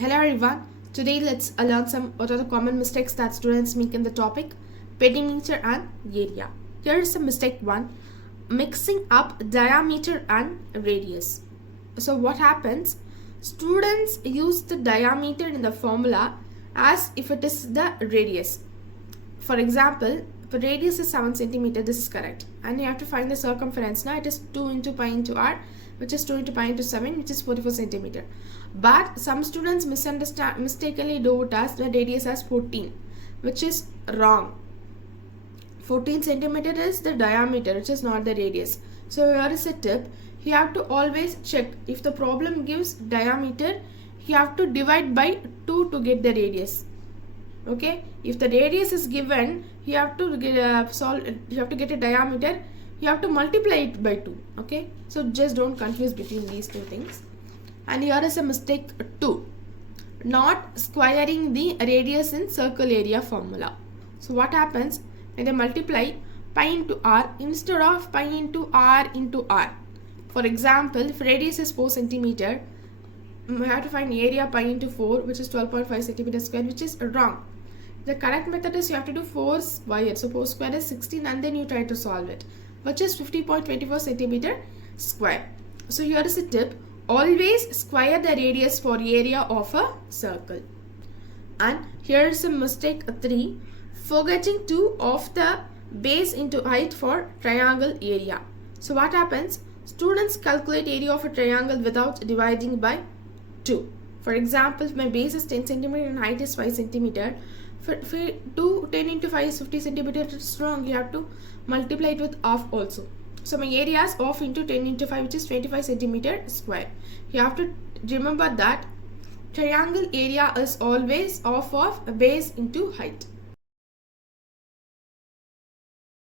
Hello everyone. Today let's learn some what are the common mistakes that students make in the topic perimeter and area. Here is the mistake 1, mixing up diameter and radius. So what happens? Students use the diameter in the formula as if it is the radius. For example, if the radius is 7 centimeter, this is correct. And you have to find the circumference. Now it is 2 into pi into r, which is 2 into pi into 7, which is 44 centimeter. But some students mistakenly do it as the radius as 14, which is wrong. 14 centimeter is the diameter, which is not the radius. So here is a tip. You have to always check if the problem gives diameter, you have to divide by 2 to get the radius. Okay, if the radius is given, you have to get a diameter, you have to multiply it by 2. Okay, so just don't confuse between these two things. And here is a mistake 2, not squaring the radius in circle area formula. So what happens when I multiply pi into r instead of pi into r into r? For example, if radius is 4 centimeter, we have to find area pi into 4, which is 12.5 centimeter square, which is wrong. The correct method is you have to do 4 square. So 4 square is 16 and then you try to solve it, which is 50.24 centimeter square. So here is a tip. Always square the radius for area of a circle. And here is a mistake 3, forgetting to of the base into height for triangle area. So what happens? Students calculate area of a triangle without dividing by 2. For example, if my base is 10 centimeter and height is 5 centimeter, for 10 into 5 is 50 centimeter, it's wrong. You have to multiply it with half also. So my area is half into 10 into 5, which is 25 centimeter square. You have to remember that triangle area is always half of base into height.